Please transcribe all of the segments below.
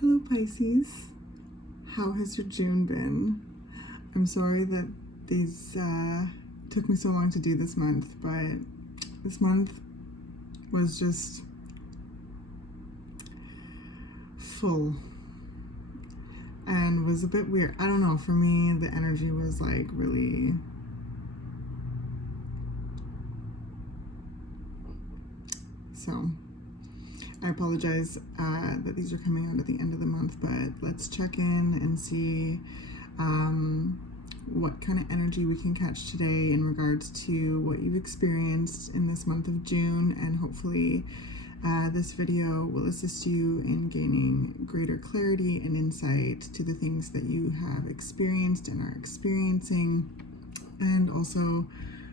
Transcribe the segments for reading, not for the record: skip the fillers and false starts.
Hello Pisces, how has your June been? I'm sorry that these took me so long to do this month, but this month was just full and was a bit weird. I don't know, for me the energy was like really so I apologize that these are coming out at the end of the month, but let's check in and see what kind of energy we can catch today in regards to what you've experienced in this month of June, and hopefully this video will assist you in gaining greater clarity and insight to the things that you have experienced and are experiencing, and also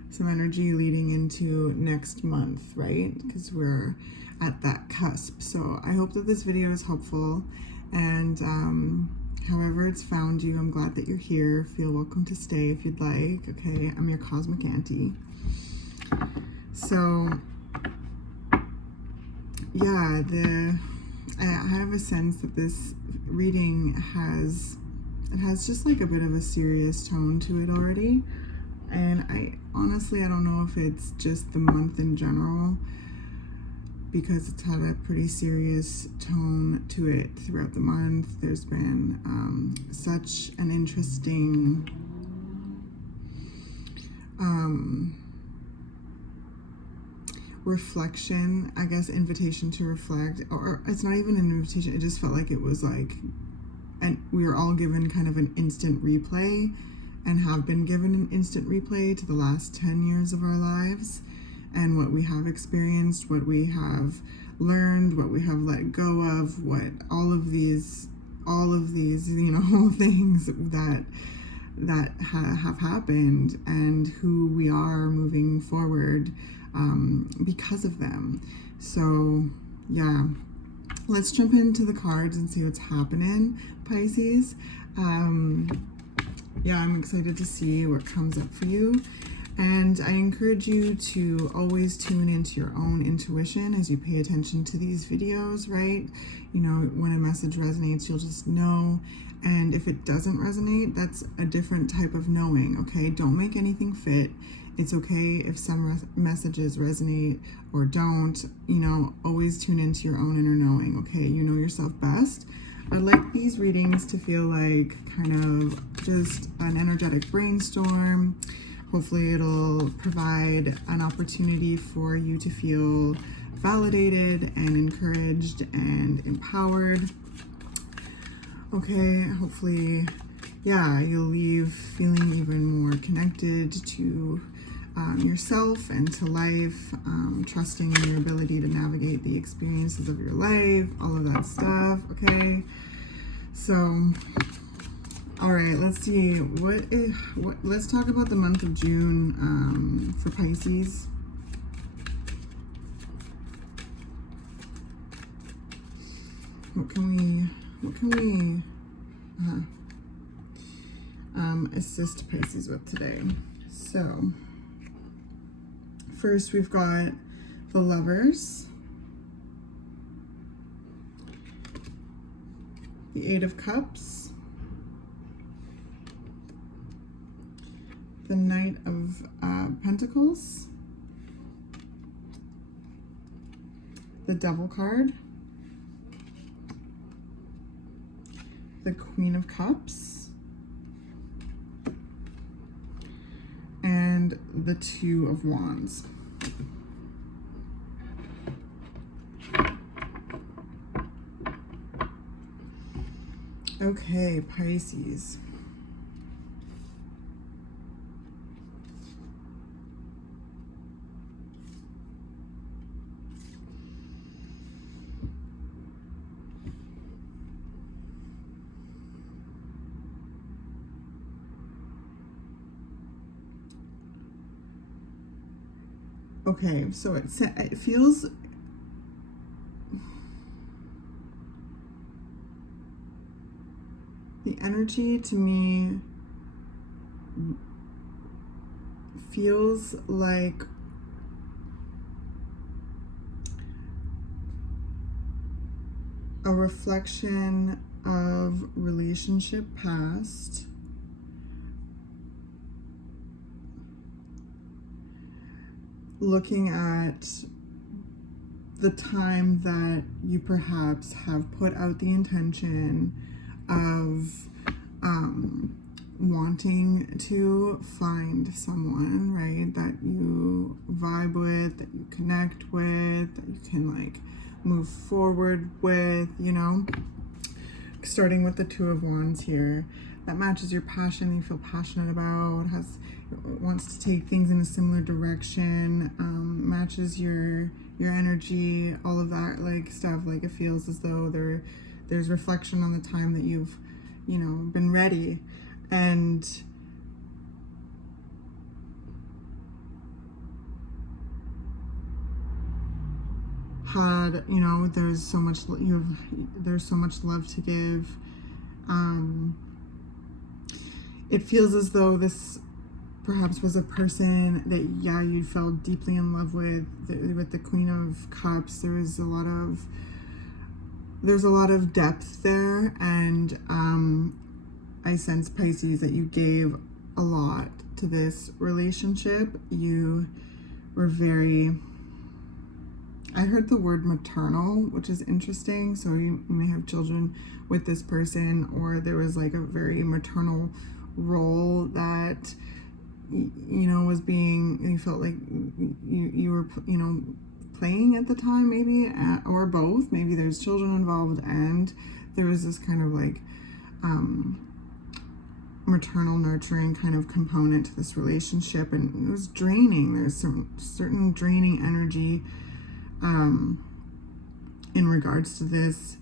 some energy leading into next month, right? Because we're at that cusp. So I hope that this video is helpful, and however it's found you, I'm glad that you're here. Feel welcome to stay if you'd like. Okay, I'm your cosmic auntie. So yeah, I have a sense that this reading has just like a bit of a serious tone to it already. And I don't know if it's just the month in general, because it's had a pretty serious tone to it throughout the month. There's been such an interesting reflection, I guess, invitation to reflect, or it's not even an invitation, it just felt like it was like, and we were all given kind of an instant replay, and have been given an instant replay to the last 10 years of our lives, and what we have experienced, what we have learned, what we have let go of, what all of these things that have happened, and who we are moving forward because of them. So yeah, let's jump into the cards and see what's happening, Pisces. Yeah, I'm excited to see what comes up for you. And I encourage you to always tune into your own intuition as you pay attention to these videos, right? You know, when a message resonates, you'll just know. And if it doesn't resonate, that's a different type of knowing, okay? Don't make anything fit. It's okay if some messages resonate or don't. You know, always tune into your own inner knowing, okay? You know yourself best. I'd like these readings to feel like kind of just an energetic brainstorm. Hopefully it'll provide an opportunity for you to feel validated and encouraged and empowered. Okay, hopefully, yeah, you'll leave feeling even more connected to yourself and to life, trusting in your ability to navigate the experiences of your life, all of that stuff, okay? So, all right, let's see, let's talk about the month of June for Pisces. What can we assist Pisces with today? So, first we've got the Lovers, the Eight of Cups, the Knight of Pentacles, the Devil card, the Queen of Cups, and the Two of Wands. Okay, Pisces. Okay, so it feels the energy to me feels like a reflection of relationship past, looking at the time that you perhaps have put out the intention of wanting to find someone, right, that you vibe with, that you connect with, that you can like move forward with, you know, starting with the Two of Wands here. That matches your passion, you feel passionate about, wants to take things in a similar direction, matches your energy, all of that like stuff. Like it feels as though there's reflection on the time that you've, you know, been ready, and had, you know, there's so much love to give. It feels as though this perhaps was a person that, yeah, you fell deeply in love with. With the Queen of Cups, there's a lot of depth there, and I sense, Pisces, that you gave a lot to this relationship. You were very, I heard the word maternal, which is interesting. So you may have children with this person, or there was like a very maternal role that, you know, was being, you felt like you were, you know, playing at the time, maybe, or both. Maybe there's children involved and there was this kind of like maternal nurturing kind of component to this relationship, and it was draining. There's some certain draining energy in regards to this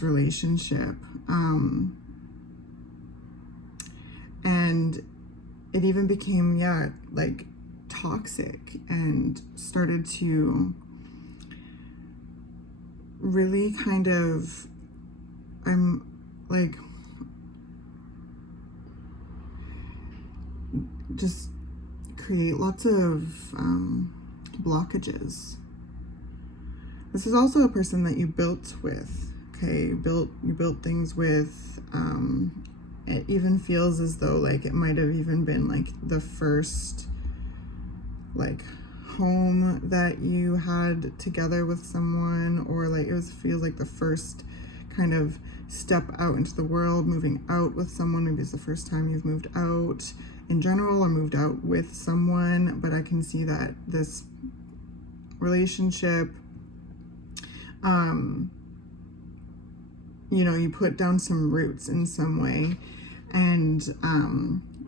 relationship, and it even became, yeah, like toxic, and started to really kind of, I'm like, just create lots of blockages. This is also a person that you built with, okay? You built things with. It even feels as though like it might have even been like the first like home that you had together with someone, or like feels like the first kind of step out into the world, moving out with someone. Maybe it's the first time you've moved out in general, or moved out with someone. But I can see that this relationship, you know, you put down some roots in some way, and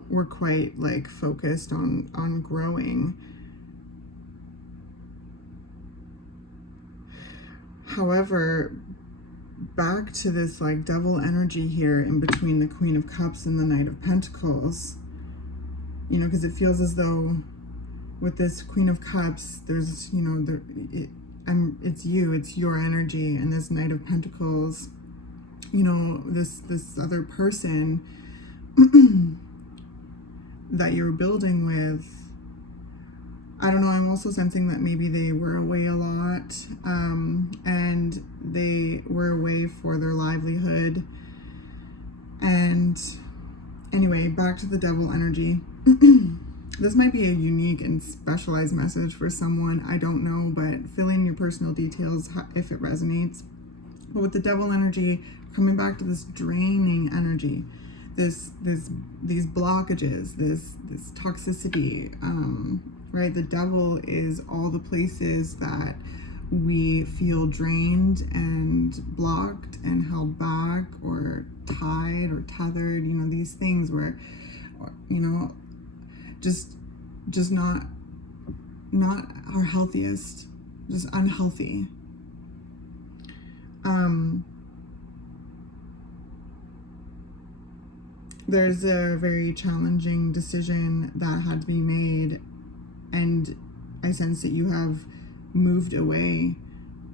we're quite like focused on growing. However, back to this like devil energy here in between the Queen of Cups and the Knight of Pentacles, you know, because it feels as though with this Queen of Cups, there's, you know, it's you, it's your energy, and this Knight of Pentacles, you know, this other person that you're building with. I don't know, I'm also sensing that maybe they were away a lot, and they were away for their livelihood. And anyway, back to the devil energy. This might be a unique and specialized message for someone, I don't know, but fill in your personal details if it resonates. But with the devil energy, coming back to this draining energy, these blockages, this toxicity, right? The devil is all the places that we feel drained and blocked and held back or tied or tethered, you know, these things where, you know, just not our healthiest, just unhealthy. There's a very challenging decision that had to be made, and I sense that you have moved away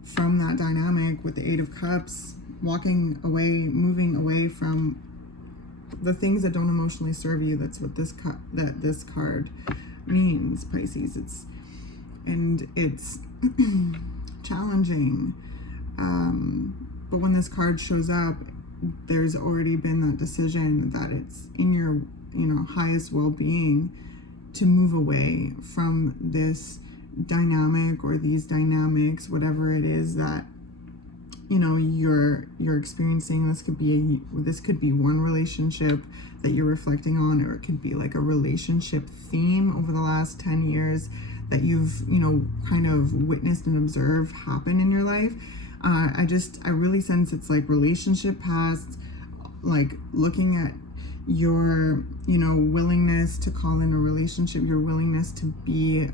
from that dynamic with the Eight of Cups, walking away, moving away from the things that don't emotionally serve you. That's what this card means, Pisces. It's challenging. but when this card shows up, there's already been that decision that it's in your, highest well-being to move away from this dynamic or these dynamics, whatever it is that you're experiencing. This could be one relationship that you're reflecting on, or it could be like a relationship theme over the last 10 years that you've kind of witnessed and observed happen in your life. I really sense it's like relationship past, like looking at your willingness to call in a relationship, your willingness to be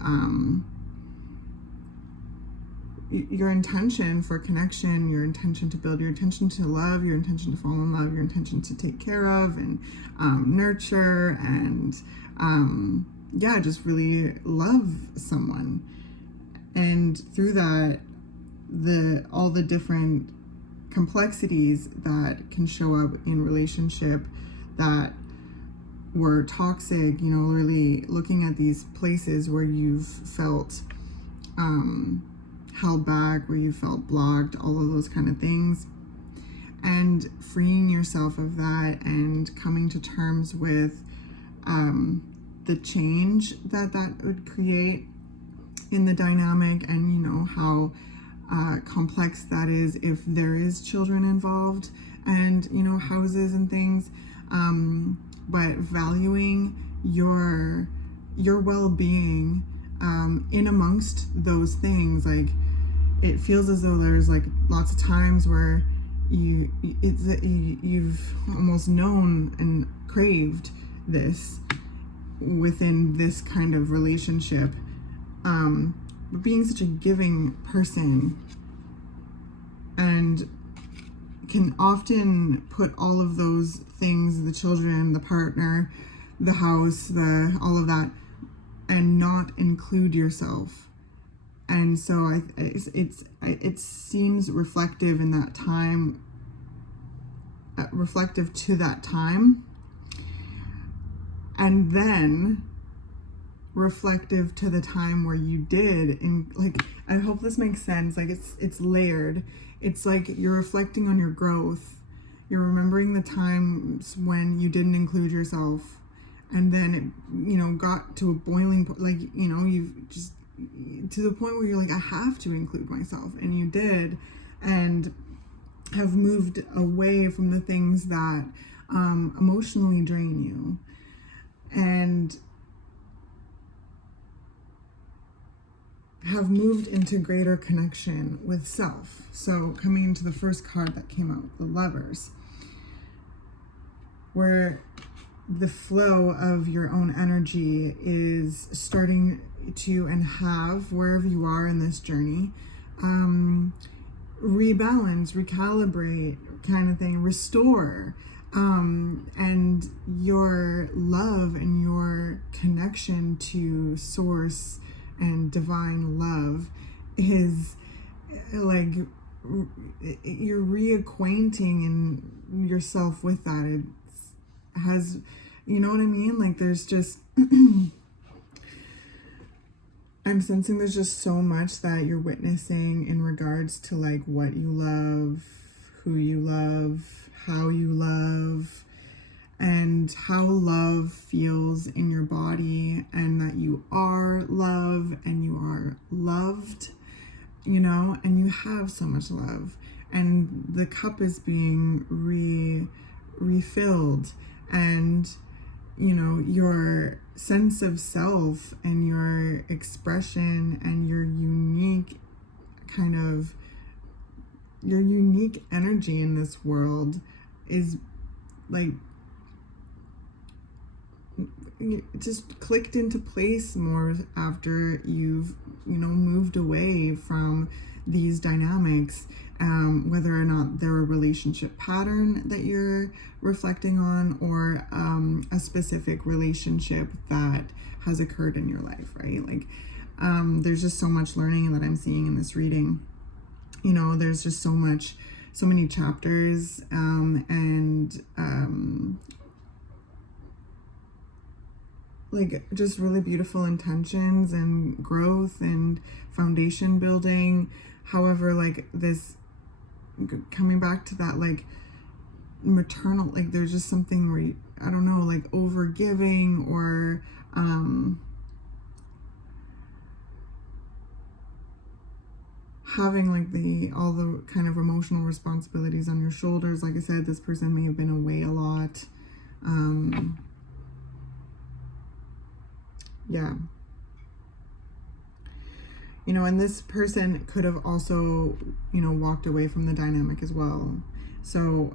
your intention for connection, your intention to build, your intention to love, your intention to fall in love, your intention to take care of and nurture and just really love someone. And through that, all the different complexities that can show up in relationship that were toxic, really looking at these places where you've felt held back, where you felt blocked, all of those kind of things, and freeing yourself of that and coming to terms with the change that would create in the dynamic, and how complex that is if there is children involved and houses and things, but valuing your well-being in amongst those things. Like, it feels as though there's like lots of times where you've almost known and craved this within this kind of relationship, but being such a giving person and can often put all of those things, the children, the partner, the house, all of that, and not include yourself. And so it seems reflective in that time, reflective to that time, and then reflective to the time where you did. And like, I hope this makes sense. Like, it's layered. It's like you're reflecting on your growth. You're remembering the times when you didn't include yourself, and then it got to a boiling point. Like, you've just to the point where you're like, I have to include myself, and you did, and have moved away from the things that emotionally drain you, and have moved into greater connection with self. So coming into the first card that came out, the Lovers, where the flow of your own energy is starting to, and have, wherever you are in this journey, rebalance, recalibrate kind of thing, restore, and your love and your connection to source and divine love is like, you're reacquainting in yourself with that. It has, you know what I mean? Like, there's just I'm sensing there's just so much that you're witnessing in regards to like what you love, who you love, how you love, and how love feels in your body, and that you are love and you are loved, and you have so much love, and the cup is being refilled, and your sense of self and your expression and your unique energy in this world is like, it just clicked into place more after you've moved away from these dynamics, whether or not they're a relationship pattern that you're reflecting on, or a specific relationship that has occurred in your life, right? Like, there's just so much learning that I'm seeing in this reading. There's just so many chapters, and like, just really beautiful intentions and growth and foundation building. However, like, this coming back to that like maternal, like there's just something where you, I don't know, like over giving, or having like all the kind of emotional responsibilities on your shoulders. Like I said, this person may have been away a lot. Yeah. You know, and this person could have also, you know, walked away from the dynamic as well. So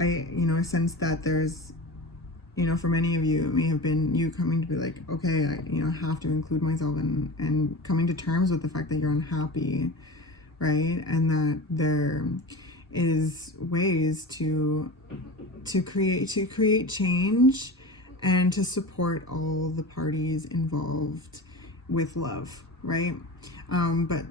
I sense that there's, you know, for many of you, it may have been you coming to be like, okay, I have to include myself, and coming to terms with the fact that you're unhappy, right? And that there is ways to create change and to support all the parties involved with love, right? But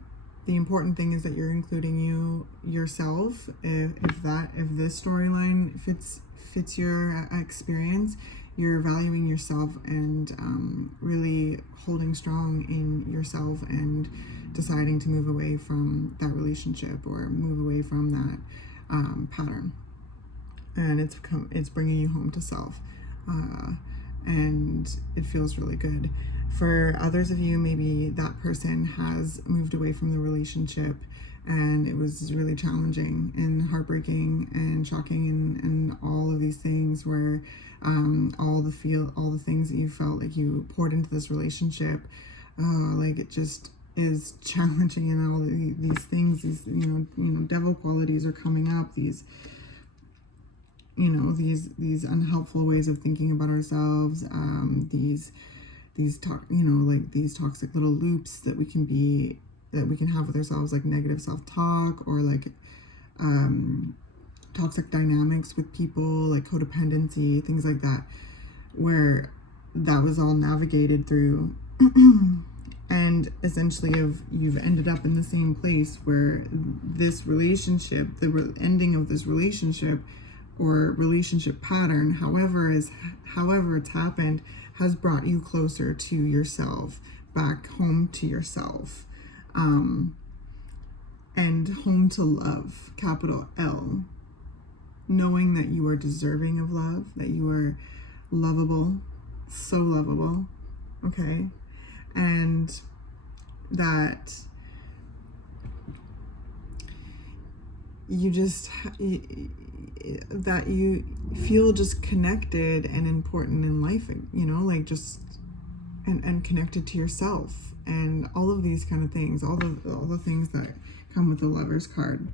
the important thing is that you're including yourself. If this storyline fits your experience, you're valuing yourself and really holding strong in yourself and deciding to move away from that relationship or move away from that pattern. And it's bringing you home to self, and it feels really good. For others of you, maybe that person has moved away from the relationship and it was really challenging and heartbreaking and shocking and all of these things where all the things that you felt like you poured into this relationship, like it just is challenging, and all these things, these you know devil qualities are coming up, these unhelpful ways of thinking about ourselves, these toxic little loops that we can have with ourselves, like negative self-talk, or like toxic dynamics with people, like codependency, things like that, where that was all navigated through and essentially you've ended up in the same place where this relationship, the ending of this relationship or relationship pattern, however it's happened, has brought you closer to yourself, back home to yourself, and home to love, capital L, knowing that you are deserving of love, that you are lovable, so lovable, okay, and that that you feel just connected and important in life, like just and connected to yourself, and all of these kind of things, all the things that come with the Lover's card.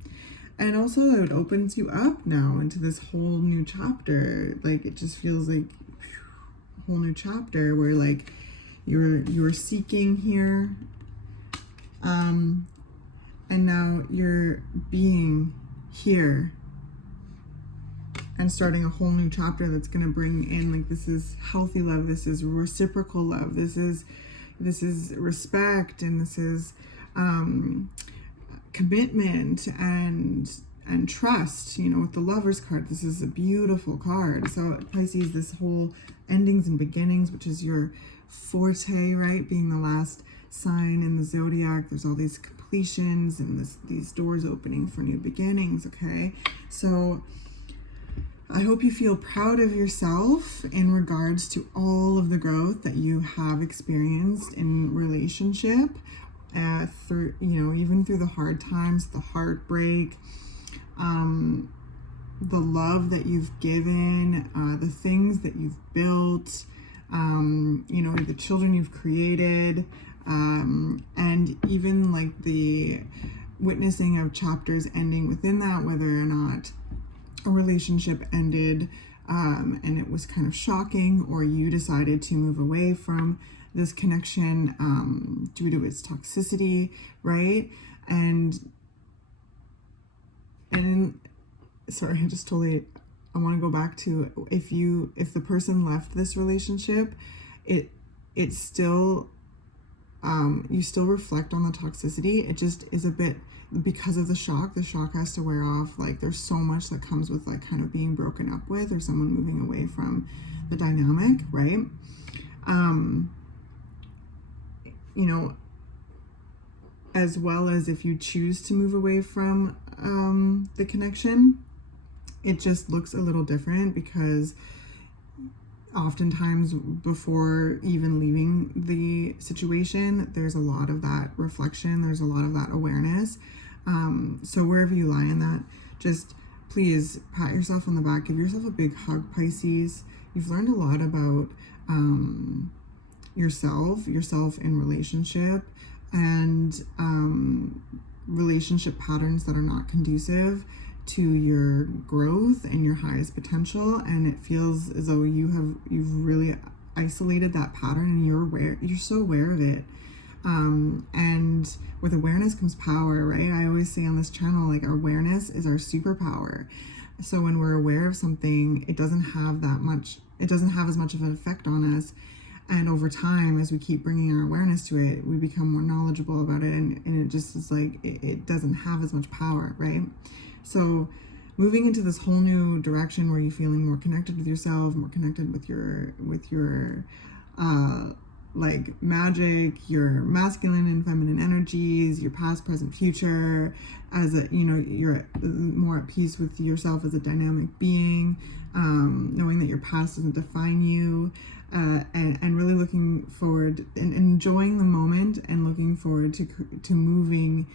And also it opens you up now into this whole new chapter. Like it just feels like a whole new chapter where like you're seeking here, and now you're being here and starting a whole new chapter that's going to bring in, like, this is healthy love, this is reciprocal love, this is respect, and this is commitment and trust. With the Lover's card, this is a beautiful card. So Pisces, this whole endings and beginnings, which is your forte, right, being the last sign in the zodiac, there's all these completions and these doors opening for new beginnings. Okay, so I hope you feel proud of yourself in regards to all of the growth that you have experienced in relationship, through, even through the hard times, the heartbreak, the love that you've given, the things that you've built, the children you've created, and even like the witnessing of chapters ending within that, whether or not a relationship ended and it was kind of shocking, or you decided to move away from this connection due to its toxicity, right? And sorry, I want to go back to, if the person left this relationship, it's still you still reflect on the toxicity. It just is a bit, because of the shock has to wear off. Like there's so much that comes with like kind of being broken up with, or someone moving away from the dynamic, right? As well as if you choose to move away from the connection, it just looks a little different because oftentimes before even leaving the situation, there's a lot of that reflection, there's a lot of that awareness. So wherever you lie in that, just please pat yourself on the back, give yourself a big hug, Pisces. You've learned a lot about yourself in relationship, and relationship patterns that are not conducive to your growth and your highest potential. And it feels as though you've really isolated that pattern, and you're so aware of it. And with awareness comes power, right? I always say on this channel, like, our awareness is our superpower. So when we're aware of something, it doesn't have as much of an effect on us. And over time, as we keep bringing our awareness to it, we become more knowledgeable about it, and it just is like, it doesn't have as much power, right? So moving into this whole new direction where you're feeling more connected with yourself, more connected with your like magic, your masculine and feminine energies, your past, present, future, as a, you're more at peace with yourself as a dynamic being, knowing that your past doesn't define you, and really looking forward and enjoying the moment, and looking forward to moving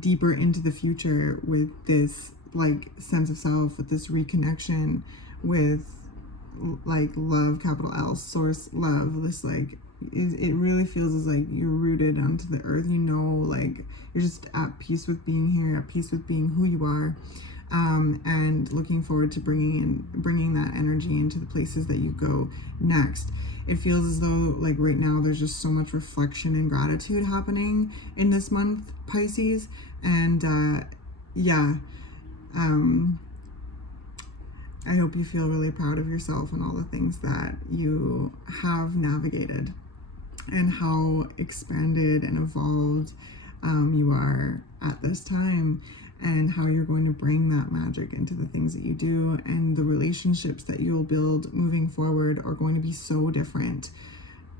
deeper into the future with this like sense of self, with this reconnection with like love, capital L, source love. This like, it really feels as like you're rooted onto the earth, like you're just at peace with being here, at peace with being who you are, and looking forward to bringing that energy into the places that you go next. It feels as though like right now there's just so much reflection and gratitude happening in this month, Pisces, and I hope you feel really proud of yourself and all the things that you have navigated, and how expanded and evolved you are at this time, and how you're going to bring that magic into the things that you do, and the relationships that you'll build moving forward are going to be so different.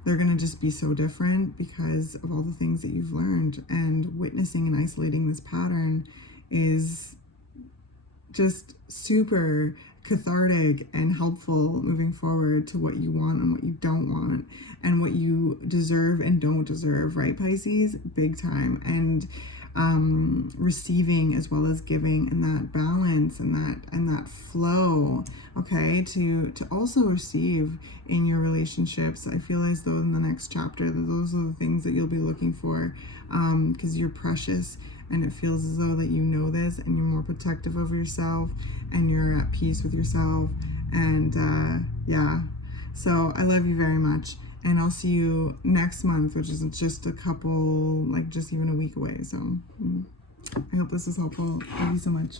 They're going to just be so different because of all the things that you've learned, and witnessing and isolating this pattern is just super cathartic and helpful moving forward to what you want and what you don't want, and what you deserve and don't deserve, right, Pisces? Big time. And receiving as well as giving, and that balance and that flow, okay, to also receive in your relationships. I feel as though in the next chapter, those are the things that you'll be looking for, because you're precious, and it feels as though that you know this, and you're more protective over yourself, and you're at peace with yourself, and so I love you very much, and I'll see you next month, which is just a couple, like just even a week away. So I hope this was helpful. Thank you so much.